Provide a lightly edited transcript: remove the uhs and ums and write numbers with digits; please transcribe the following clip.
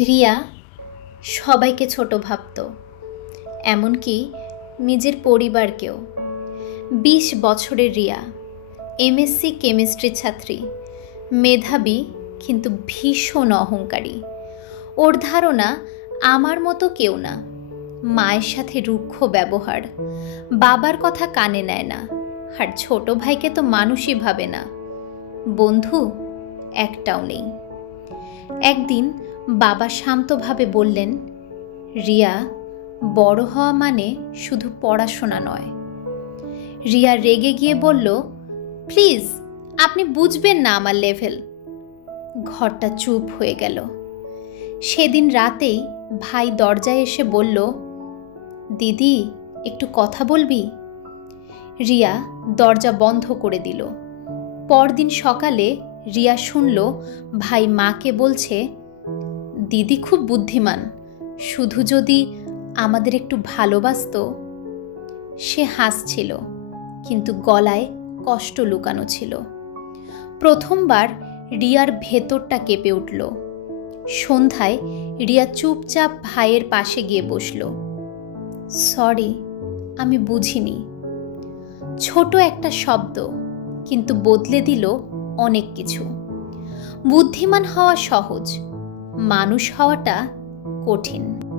রিয়া সবাইকে ছোট ভাবত, এমনকি নিজের পরিবারকেও। ২০ বছরের রিয়া, এমএসসি কেমিস্ট্রি ছাত্রী, মেধাবী কিন্তু ভীষণ অহংকারী। ওর ধারণা আমার মতো কেউ না। মায়ের সাথে রুক্ষ ব্যবহার, বাবার কথা কানে নেয় না, আর ছোট ভাইকে তো মানুষই ভাবে না। বন্ধু একটাও নেই। একদিন বাবা শান্তভাবে বললেন, রিয়া, বড় হওয়া মানে শুধু পড়াশোনা নয়। রিয়া রেগে গিয়ে বলল, প্লিজ আপনি বুঝবেন না আমার লেভেল। ঘরটা চুপ হয়ে গেল। সেদিন রাতেই ভাই দরজায় এসে বলল, দিদি একটু কথা বলবি? রিয়া দরজা বন্ধ করে দিল। পরদিন সকালে রিয়া শুনল ভাই মাকে বলছে, দিদি খুব বুদ্ধিমান, শুধু যদি আমাদের একটু ভালোবাসতো। সে হাসছিল, কিন্তু গলায় কষ্ট লুকানো ছিল। প্রথমবার রিয়ার ভেতরটা কেঁপে উঠল। সন্ধ্যায় রিয়া চুপচাপ ভাইয়ের পাশে গিয়ে বসল। সরি, আমি বুঝিনি। ছোট একটা শব্দ, কিন্তু বদলে দিল অনেক কিছু। বুদ্ধিমান হওয়া সহজ, মানুষ হওয়াটা কঠিন।